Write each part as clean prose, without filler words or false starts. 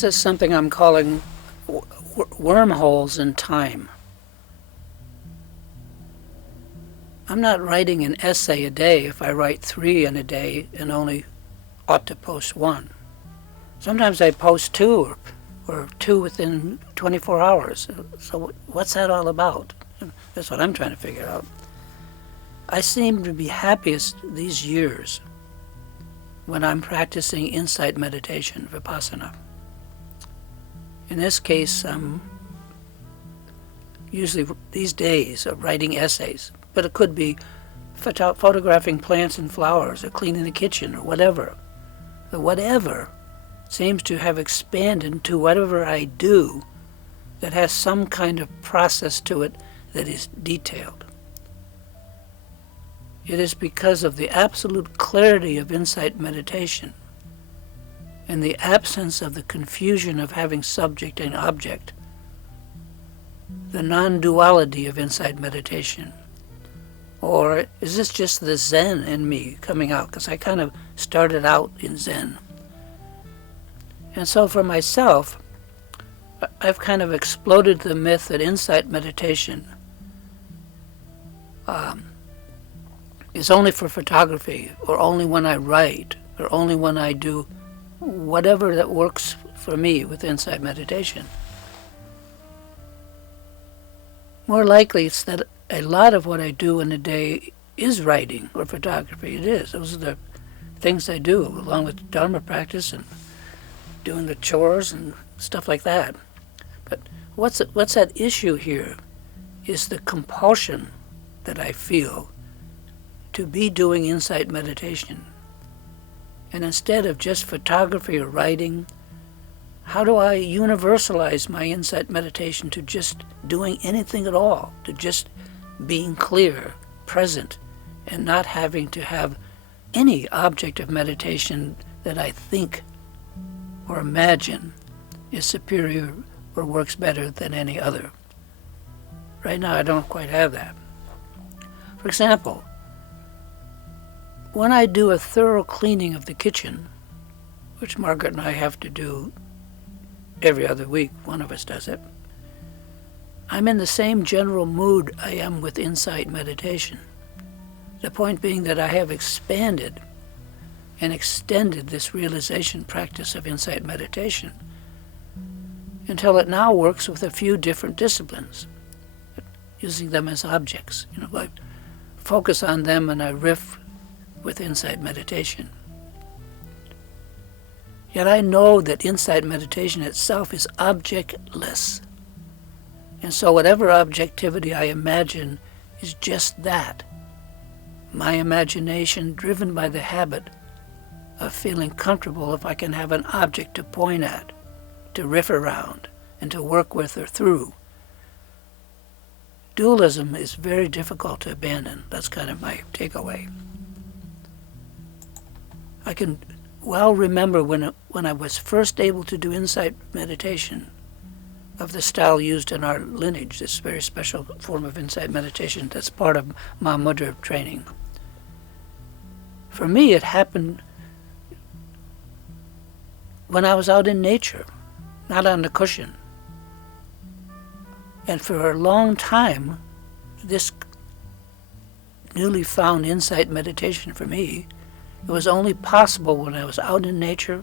This is something I'm calling wormholes in time. I'm not writing an essay a day if I write 3 in a day and only ought to post 1. Sometimes I post 2 or 2 within 24 hours. So what's that all about? That's what I'm trying to figure out. I seem to be happiest these years when I'm practicing insight meditation, Vipassana. In this case, I'm usually these days writing essays, but it could be photographing plants and flowers or cleaning the kitchen or whatever. The whatever seems to have expanded to whatever I do that has some kind of process to it that is detailed. It is because of the absolute clarity of insight meditation and the absence of the confusion of having subject and object, the non-duality of insight meditation. Or is this just the Zen in me coming out? Because I kind of started out in Zen. And so for myself, I've kind of exploded the myth that insight meditation is only for photography, or only when I write, or only when I do whatever that works for me with insight meditation. More likely it's that a lot of what I do in a day is writing or photography. It is. Those are the things I do, along with Dharma practice and doing the chores and stuff like that. But what's at issue here is the compulsion that I feel to be doing insight meditation. And instead of just photography or writing, how do I universalize my insight meditation to just doing anything at all, to just being clear, present, and not having to have any object of meditation that I think or imagine is superior or works better than any other. Right now I don't quite have that. For example, when I do a thorough cleaning of the kitchen, which Margaret and I have to do every other week, one of us does it, I'm in the same general mood I am with insight meditation. The point being that I have expanded and extended this realization practice of insight meditation until it now works with a few different disciplines, using them as objects. I focus on them and I riff with insight meditation. Yet I know that insight meditation itself is objectless. And so whatever objectivity I imagine is just that. My imagination driven by the habit of feeling comfortable if I can have an object to point at, to riff around, and to work with or through. Dualism is very difficult to abandon. That's kind of my takeaway. I can well remember when I was first able to do insight meditation of the style used in our lineage, this very special form of insight meditation that's part of Mahamudra training. For me, it happened when I was out in nature, not on the cushion. And for a long time, this newly found insight meditation for me, it was only possible when I was out in nature,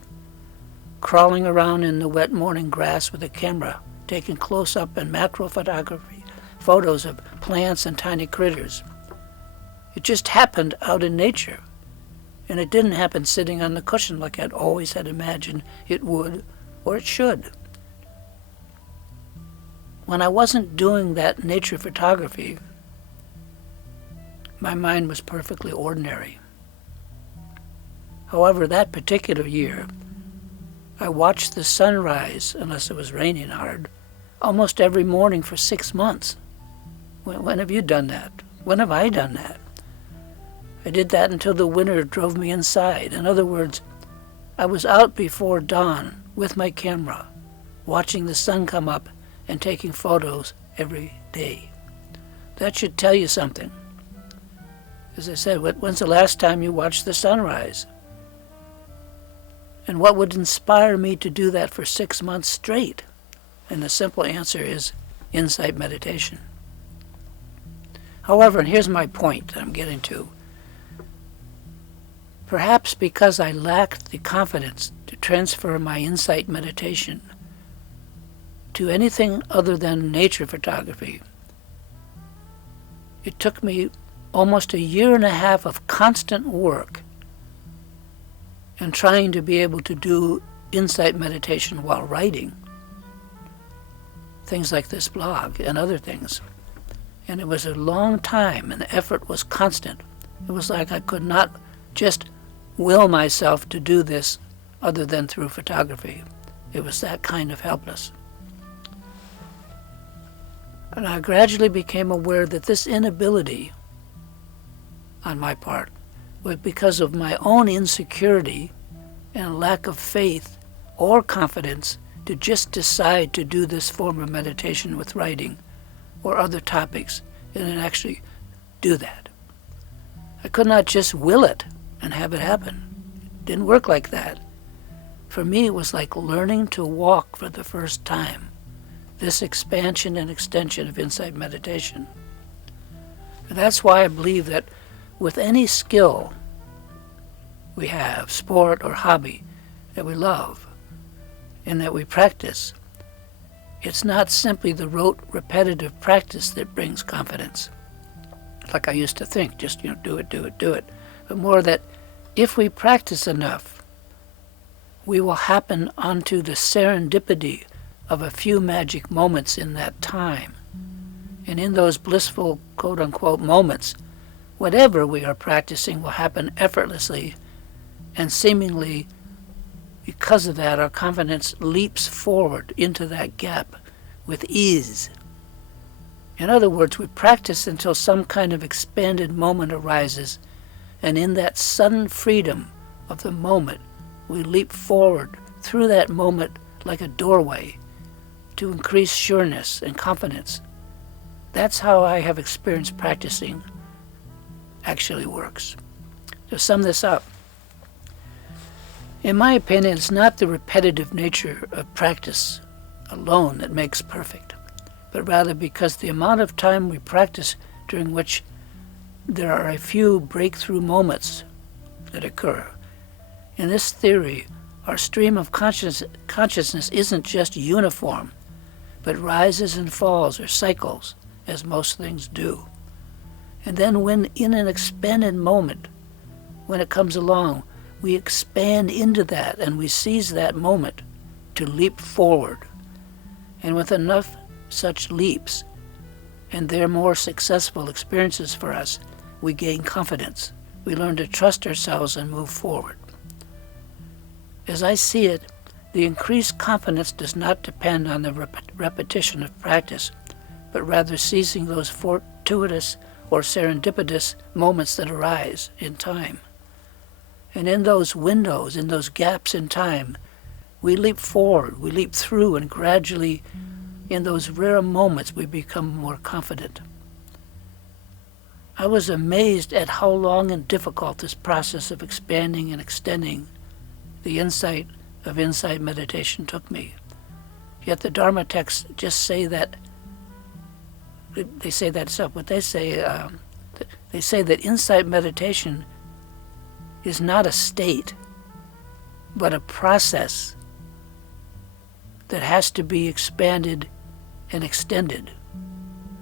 crawling around in the wet morning grass with a camera, taking close-up and macro photography, photos of plants and tiny critters. It just happened out in nature. And it didn't happen sitting on the cushion like I'd always had imagined it would or it should. When I wasn't doing that nature photography, my mind was perfectly ordinary. However, that particular year, I watched the sunrise, unless it was raining hard, almost every morning for 6 months. When have you done that? When have I done that? I did that until the winter drove me inside. In other words, I was out before dawn with my camera, watching the sun come up and taking photos every day. That should tell you something. As I said, when's the last time you watched the sunrise? And what would inspire me to do that for 6 months straight? And the simple answer is insight meditation. However, and here's my point that I'm getting to, perhaps because I lacked the confidence to transfer my insight meditation to anything other than nature photography, it took me almost a year and a half of constant work and trying to be able to do insight meditation while writing things like this blog and other things. And it was a long time, and the effort was constant. It was like I could not just will myself to do this other than through photography. It was that kind of helpless. And I gradually became aware that this inability on my part was because of my own insecurity and lack of faith or confidence to just decide to do this form of meditation with writing or other topics and then actually do that. I could not just will it and have it happen. It didn't work like that. For me, it was like learning to walk for the first time, this expansion and extension of insight meditation. And that's why I believe that with any skill we have, sport or hobby that we love and that we practice, it's not simply the rote, repetitive practice that brings confidence. Like I used to think, just, do it. But more that if we practice enough, we will happen onto the serendipity of a few magic moments in that time. And in those blissful, quote-unquote, moments, whatever we are practicing will happen effortlessly, and seemingly, because of that, our confidence leaps forward into that gap with ease. In other words, we practice until some kind of expanded moment arises, and in that sudden freedom of the moment, we leap forward through that moment like a doorway to increase sureness and confidence. That's how I have experienced practicing actually works. To sum this up, in my opinion, it's not the repetitive nature of practice alone that makes perfect, but rather because the amount of time we practice during which there are a few breakthrough moments that occur. In this theory, our stream of consciousness isn't just uniform, but rises and falls or cycles, as most things do. And then when in an expanded moment, when it comes along, we expand into that and we seize that moment to leap forward. And with enough such leaps and their more successful experiences for us, we gain confidence. We learn to trust ourselves and move forward. As I see it, the increased confidence does not depend on the repetition of practice, but rather seizing those fortuitous or serendipitous moments that arise in time. And in those windows, in those gaps in time, we leap forward, we leap through, and gradually, in those rare moments, we become more confident. I was amazed at how long and difficult this process of expanding and extending the insight of insight meditation took me. Yet the Dharma texts just say that, they say that stuff, but they say that insight meditation is not a state, but a process that has to be expanded and extended.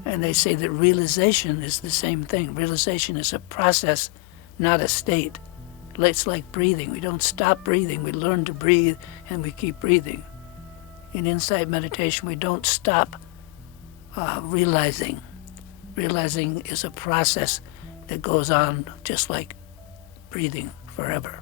And they say that realization is the same thing. Realization is a process, not a state. It's like breathing. We don't stop breathing. We learn to breathe and we keep breathing. In insight meditation, we don't stop realizing. Realizing is a process that goes on just like breathing forever.